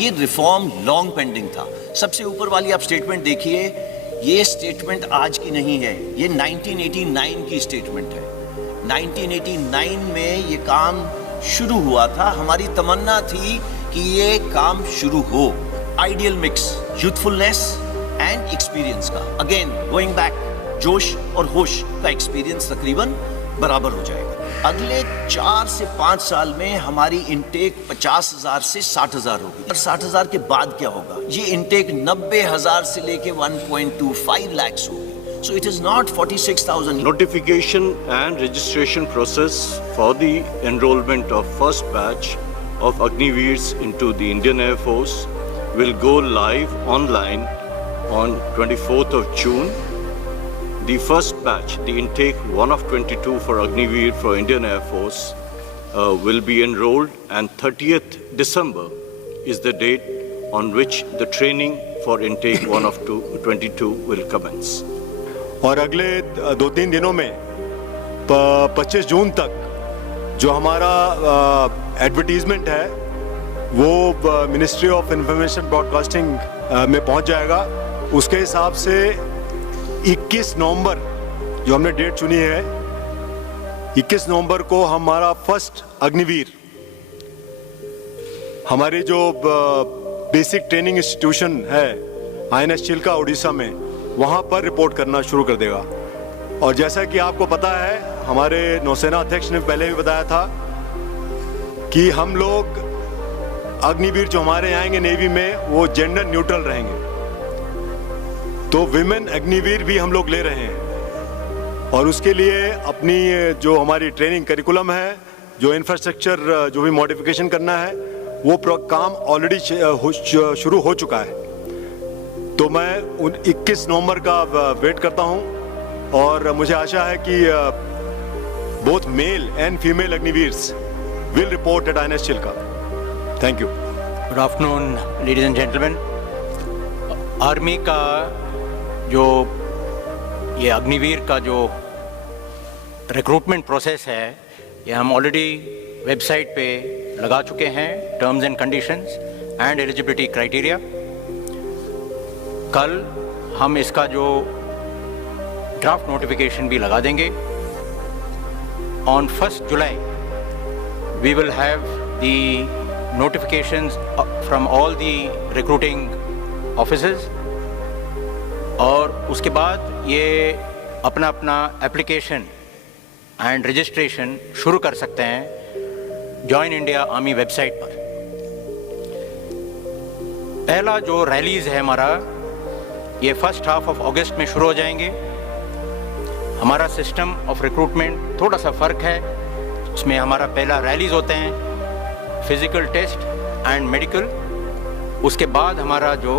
ये reform long pending था। सबसे ऊपर वाली आप स्टेटमेंट देखिए, ये स्टेटमेंट आज की नहीं है, ये 1989 की स्टेटमेंट है। 1989 में ये काम शुरू हुआ था। हमारी तमन्ना थी कि ये काम शुरू हो। Ideal mix youthfulness and experience का, अगेन गोइंग बैक, जोश और होश का एक्सपीरियंस तकरीबन बराबर हो जाएगा। अगले 4 से 5 साल में हमारी इनटेक 50,000 से 60,000 होगी। और 60,000 के बाद क्या होगा? ये इनटेक 90,000 से लेके 1.25 lakhs होगी। So it is not 46,000. Notification and registration process for the enrollment of first batch of Agniveers into the Indian Air Force will go live online on 24th of June. The first batch, the intake 1 of 22 for Agniveer for Indian Air Force will be enrolled, and 30th December is the date on which the training for intake 1 of 22 will commence. और अगले 2-3 दिनों में 25 जून तक जो हमारा advertisement है वो ministry of information broadcasting में पहुंच जाएगा। उसके हिसाब से 21 नवंबर जो हमने डेट चुनी है, 21 नवंबर को हमारा फर्स्ट अग्निवीर हमारी जो बेसिक ट्रेनिंग इंस्टीट्यूशन है INS चिल्का उड़ीसा में, वहां पर रिपोर्ट करना शुरू कर देगा। और जैसा कि आपको पता है, हमारे नौसेना अध्यक्ष ने पहले भी बताया था कि हम लोग अग्निवीर जो हमारे आएंगे नेवी में वो जेंडर न्यूट्रल रहेंगे। तो विमेन अग्निवीर भी हम लोग ले रहे हैं और उसके लिए अपनी जो हमारी ट्रेनिंग करिकुलम है, जो इंफ्रास्ट्रक्चर जो भी मॉडिफिकेशन करना है, वो काम ऑलरेडी शुरू हो चुका है। तो मैं 21 नवंबर का वेट करता हूं और मुझे आशा है कि both male and female Agniveers will report at INS Chilka. Thank you. Good afternoon ladies and gentleman. Army का जो ये अग्निवीर का जो रिक्रूटमेंट प्रोसेस है, ये हम ऑलरेडी वेबसाइट पे लगा चुके हैं, terms and conditions and eligibility criteria. कल हम इसका जो ड्राफ्ट नोटिफिकेशन भी लगा देंगे। On 1 July we will have the notifications from all the recruiting officers, और उसके बाद ये अपना अपना एप्लीकेशन एंड रजिस्ट्रेशन शुरू कर सकते हैं जॉइन इंडिया आर्मी वेबसाइट पर। पहला जो रैलीज है हमारा, ये फर्स्ट हाफ ऑफ अगस्त में शुरू हो जाएंगे। हमारा सिस्टम ऑफ रिक्रूटमेंट थोड़ा सा फ़र्क है। इसमें हमारा पहला रैलीज होते हैं, फिजिकल टेस्ट एंड मेडिकल। उसके बाद हमारा जो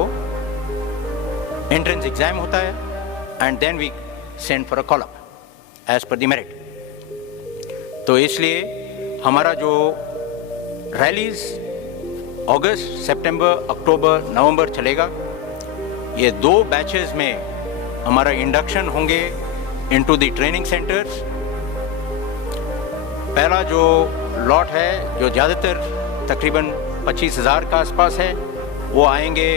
एंट्रेंस एग्ज़ाम होता है, and then we send for a call up as per the merit. तो इसलिए हमारा जो रैलीज अगस्त, सितंबर, अक्टूबर, नवंबर चलेगा। ये 2 बैचेस में हमारा इंडक्शन होंगे इनटू द ट्रेनिंग सेंटर्स। पहला जो लॉट है, जो ज़्यादातर तकरीबन 25,000 का आसपास है, वो आएंगे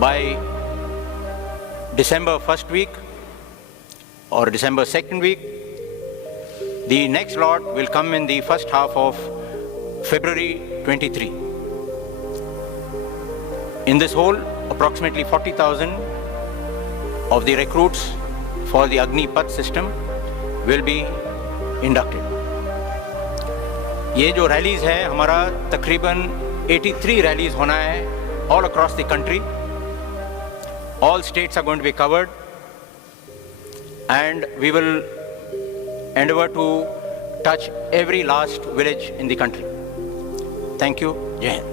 bye December 1st week or December 2nd week. The next lot will come in the first half of February 23. In this whole, approximately 40,000 of the recruits for the Agnipath system will be inducted. ये जो rallies है हमारा तकरीबन 83 rallies होना है all across the country. All states are going to be covered, and we will endeavor to touch every last village in the country. Thank you. Jai Hind.